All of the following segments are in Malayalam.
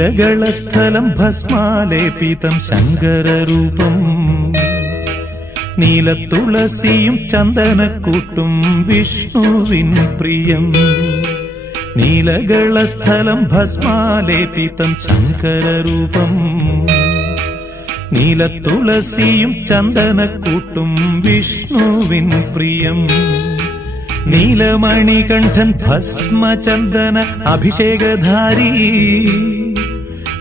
നീലകളസ്ഥലം ഭസ്മാലേപിതം ശങ്കരരൂപം നീലത്തുളസിയും ചന്ദനക്കൂട്ടും വിഷ്ണുവിൻ പ്രിയം. നീലകളസ്ഥലം ഭസ്മാലേപിതം ശങ്കരരൂപം നീലത്തുളസിയും ചന്ദനക്കൂട്ടും വിഷ്ണുവിൻ പ്രിയം. നീലമണികണ്ഠൻ ഭസ്മചന്ദന അഭിഷേകധാരി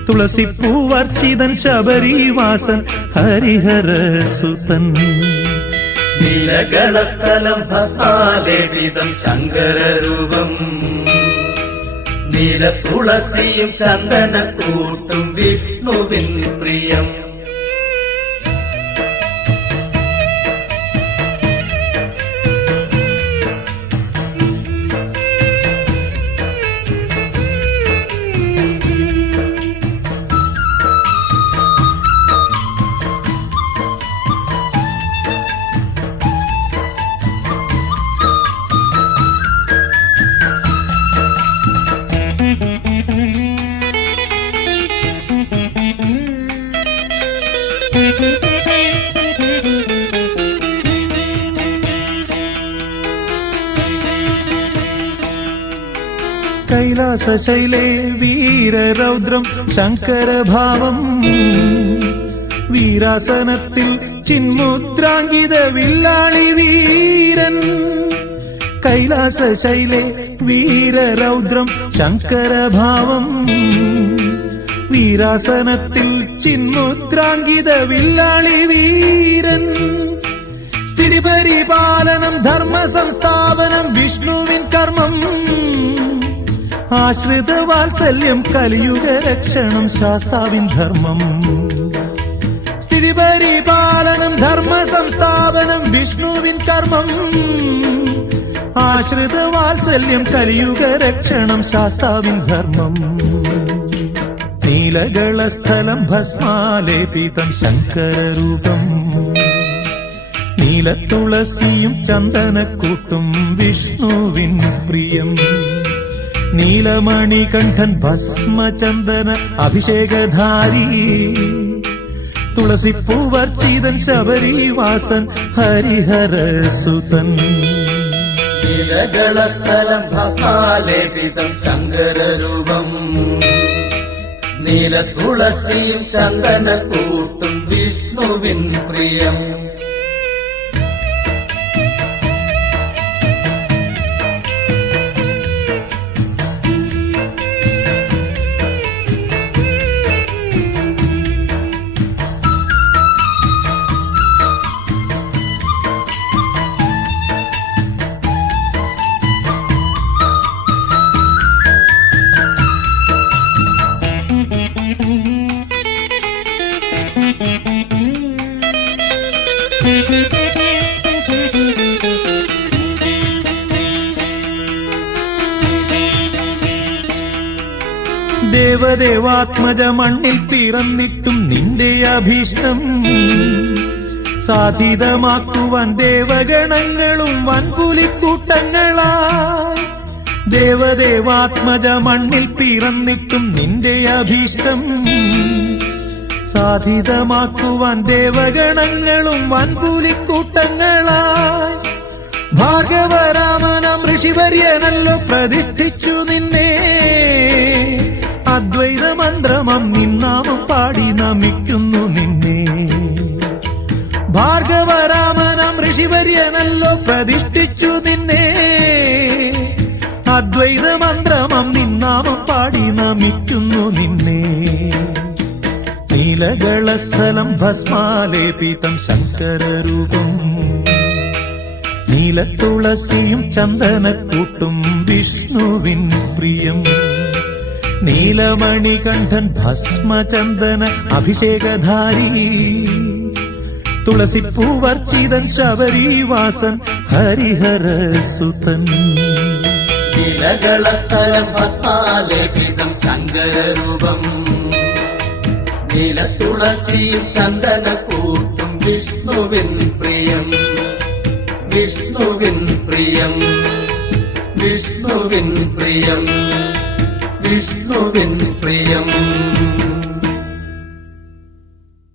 തുളസിപ്പൂവർച്ചിതൻ ശബരിവാസൻ ഹരിഹരസുതൻ. നീലകളസ്ഥലം ഭസ്മാലേപിതം ശങ്കരരൂപം നീലത്തുളസിയും ചന്ദനക്കൂട്ടും വിഷ്ണുവിൻ പ്രിയം. കൈലാസശൈലേ വീരരൗദ്രം ശങ്കരഭാവം വീരാസനത്തിൽ ചിന്മുദ്രാങ്കിത വില്ലാളി വീരൻ. കൈലാസശൈലേ വീരരൗദ്രം ശങ്കരഭാവം വീരാസനത്തിൽ ചിന്മുദ്രാങ്കിത വില്ലാളി വീരൻ. സ്ഥിതിപരിപാലനം ധർമ്മ സംസ്ഥാപനം വിഷ്ണുവിൻ കർമ്മം. ആശ്രിത വാത്സല്യം കലിയുഗ രക്ഷണം ശാസ്താവിൻ ധർമ്മം. സ്ഥിതിപരിപാലനം ധർമ്മ സംസ്ഥാപനം വിഷ്ണുവിൻ കർമ്മം. ആശ്രിത വാത്സല്യം കലിയുഗ രക്ഷണം ശാസ്താവിൻ ധർമ്മം. നീലകളസ്ഥലം ഭസ്മാലേപിതം ശങ്കരരൂപം നീലത്തുളസിയും ചന്ദനക്കൂട്ടും വിഷ്ണുവിൻ പ്രിയം. നീലമണികണ്ഠൻ ഭസ്മചന്ദന അഭിഷേകധാരി തുളസിപ്പൂവർച്ചിതൻ ശബരിവാസൻ ഹരിഹരസുതൻ. നീലകളസ്ഥലം ഭസ്മാലേപിതം ശങ്കരരൂപം നീലത്തുളസിയും ചന്ദനക്കൂട്ടും വിഷ്ണുവിൻ പ്രിയം. ദേവദേവാത്മജ മണ്ണിൽ പിറന്നിട്ടും നിന്റെ അഭീഷ്ടം സാധിതമാക്കുവാൻ ദേവഗണങ്ങളും വൻപുലിക്കൂട്ടങ്ങളായി. ദേവദേവാത്മജ മണ്ണിൽ പിറന്നിട്ടും നിന്റെ അഭീഷ്ടം സാധിതമാക്കുവാൻ ദേവഗണങ്ങളും വൻപുലിക്കൂട്ടങ്ങളായി. ഭാർഗവരാമനാം ഋഷിവര്യനല്ലോ പ്രതിഷ്ഠിച്ചു നിന്നെ. അദ്വൈത മന്ത്രമം നിന്നാമം പാടി നമിക്കുന്നു നിന്നെ. ഭാർഗവരാമനാം ഋഷിവര്യനല്ലോ പ്രതിഷ്ഠിച്ചു നിന്നെ. അദ്വൈത മന്ത്രമം നിന്നാമം പാടി നമിക്കുന്നു നിന്നെ. നീലകളസ്ഥലം ഭസ്മാലേപിതം ശങ്കരരൂപം നീലത്തുളസിയും ചന്ദനക്കൂട്ടും വിഷ്ണുവിൻ പ്രിയം. നീലമണികണ്ഠൻ ഭസ്മചന്ദന അഭിഷേകധാരി തുളസിപ്പൂവർച്ചിതൻ ശബരിവാസൻ ഹരിഹരസുതൻ. നീലകളസ്ഥലം ഭസ്മാലേപിതം ശങ്കരരൂപം നീലത്തുളസിയും ചന്ദനക്കൂട്ടും വിഷ്ണുവിൻ പ്രിയം. വിഷ്ണുവിൻ പ്രിയം. വിഷ്ണുവിൻ പ്രിയം. വിഷ്ണുവിൻ പ്രിയം